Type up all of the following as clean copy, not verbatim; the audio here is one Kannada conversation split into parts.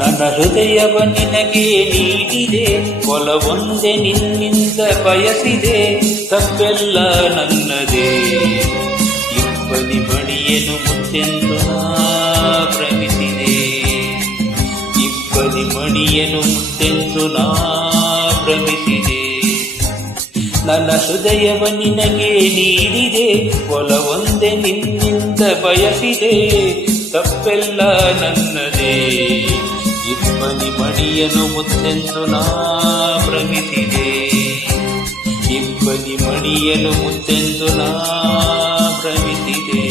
ನನ್ನ ಹೃದಯವ ನಿನಗೆ ನೀಡಿದೆ, ಒಲವೊಂದೆ ನಿನ್ನಿಂದ ಬಯಸಿದೆ, ತಪ್ಪೆಲ್ಲ ನನ್ನದೇ. ಇಬ್ಬನಿ ಮಣಿಯನು ಮುತ್ತೆಂದು ನಾ ಭ್ರಮಿಸಿದೆ, ಇಬ್ಬನಿ ಮಣಿಯನು ಮುತ್ತೆಂದು ನಾ ಭ್ರಮಿಸಿದೆ. ನನ್ನ ಹೃದಯವ ನಿನಗೆ ನೀಡಿದೆ, ಒಲವೊಂದೆ ನಿನ್ನಿಂದ ಬಯಸಿದೆ, ತಪ್ಪೆಲ್ಲ ನನ್ನದೇ. ಇಬ್ಬನಿ ಮಣಿಯನು ಮುತ್ತೆಂದು ನಾ ಭ್ರಮಿಸಿದೆ, ಇಬ್ಬನಿ ಮಣಿಯನು ಮುತ್ತೆಂದು ನಾ ಭ್ರಮಿಸಿದೆ.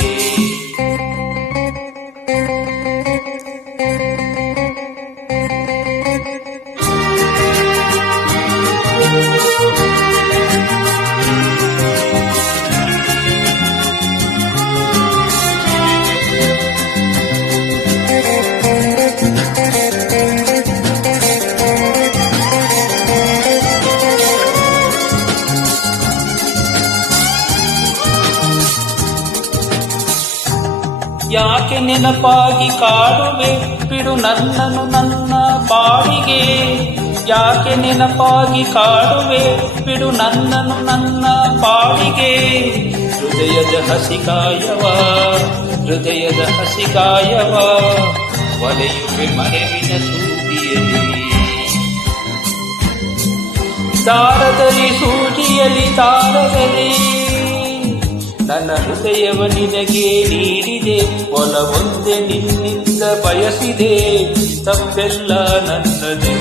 ಯಾಕೆ ನೆನಪಾಗಿ ಕಾಡುವೆ, ಬಿಡು ನನ್ನನ್ನು ನನ್ನ ಪಾಡಿಗೆ. ಯಾಕೆ ನೆನಪಾಗಿ ಕಾಡುವೆ, ಬಿಡು ನನ್ನನ್ನು ನನ್ನ ಪಾಡಿಗೆ. ಹೃದಯದ ಹಸಿಕಾಯವ, ಹೃದಯದ ಹಸಿಕಾಯವ, ಒಲೆಯುವೆ ಮರೆವಿನ ಸೂಜಿಯಲಿ. ದಾರದಲ್ಲಿ ಸೂಜಿಯಲಿ ದಾರದಲ್ಲಿ ನನ್ನ ಹೃದಯವ ನಿನಗೆ ನೀಡಿದೆ, ಒಲವೊಂದೆ ನಿನ್ನಿಂದ ಬಯಸಿದೆ, ತಪ್ಪೆಲ್ಲ ನನ್ನದೇ.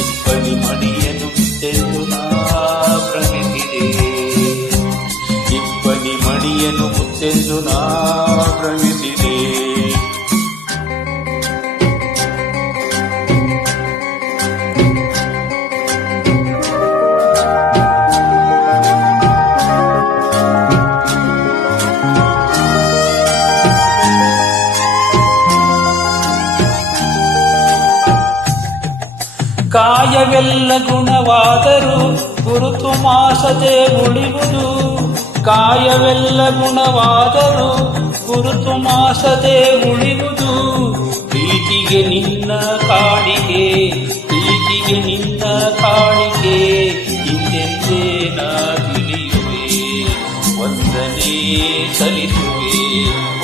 ಇಬ್ಬನಿ ಮಣಿಯನು ಮುತ್ತೆಂದು ನಾ ಭ್ರಮಿಸಿದೆ, ಇಬ್ಬನಿ ಮಣಿಯನು ಮುತ್ತೆಂದು ನಾ ಭ್ರಮಿಸಿದೆ. ಕಾಯವೆಲ್ಲ ಗುಣವಾದರೂ ಗುರುತು ಮಾಸದೆ ಉಳಿಯುವುದು. ಕಾಯವೆಲ್ಲ ಗುಣವಾದರೂ ಗುರುತು ಮಾಸದೆ ಉಳಿಯುವುದು. ಪ್ರೀತಿಗೆ ನಿನ್ನ ಕಾಣಿಕೆ, ಪ್ರೀತಿಗೆ ನಿನ್ನ ಕಾಣಿಕೆ, ಹಿಂದೆಂದೇ ನಾ ತಿಳಿಯುವೆ. ವಂದನೆ ಸಲ್ಲಿಸುವೆ,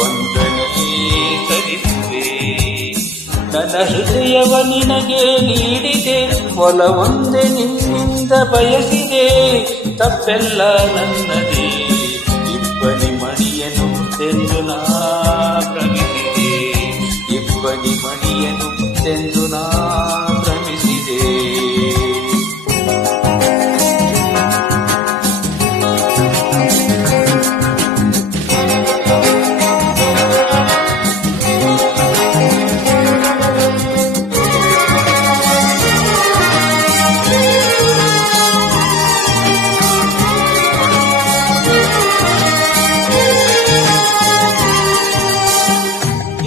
ವಂದನೆ ಸಲ್ಲಿಸುವೆ. ನನ್ನ ಹೃದಯವ ನಿನಗೆ ನೀಡಿದೆ, ಒಲವೊಂದೆ ನಿನ್ನಿಂದ ಬಯಸಿದೆ, ತಪ್ಪೆಲ್ಲ ನನ್ನದೇ. ಇಬ್ಬನಿ ಮಣಿಯನು ಮುತ್ತೆಂದು ನಾ ಭ್ರಮಿಸಿದೆ, ಇಬ್ಬನಿ ಮಣಿಯನು ಮುತ್ತೆಂದು ನಾ ಭ್ರಮಿಸಿದೆ.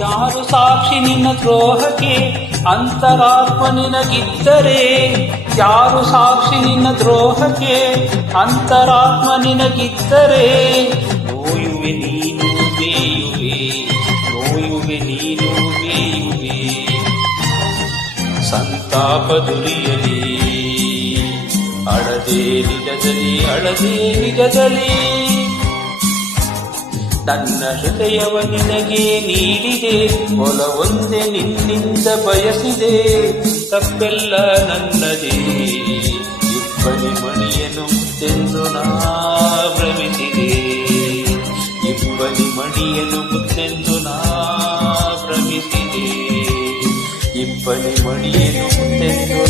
ಯಾರು ಸಾಕ್ಷಿ ನಿನ್ನ ದ್ರೋಹಕ್ಕೆ, ಅಂತರಾತ್ಮ ನಿನಗಿದ್ದರೆ. ಯಾರು ಸಾಕ್ಷಿ ನಿನ್ನ ದ್ರೋಹಕ್ಕೆ, ಅಂತರಾತ್ಮ ನಿನಗಿದ್ದರೆ. ನೋಯುವೆ ನೀನು ಬೇಯುವೆ, ನೋಯುವೆ ನೀನು ಬೇಯುವೆ. ಸಂತಾಪ ದುರಿಯಲಿ, ಅಳದೆ ನಿಜದಲ್ಲಿ, ಅಳದೆ ನಿಜದಲ್ಲಿ. ನನ್ನ ಹೃದಯವ ನಿನಗೆ ನೀಡಿದೆ, ಒಲವೊಂದೆ ನಿನ್ನಿಂದ ಬಯಸಿದೆ, ತಪ್ಪೆಲ್ಲ ನನ್ನದೇ. ಇಬ್ಬನಿ ಮಣಿಯನು ಮುತ್ತೆಂದು ನಾ ಭ್ರಮಿಸಿದೆ, ಇಬ್ಬನಿ ಮಣಿಯನು ಮುತ್ತೆಂದು ನಾ ಭ್ರಮಿಸಿದೆ, ಇಬ್ಬನಿ ಮಣಿಯನು ಮುತ್ತೆಂದು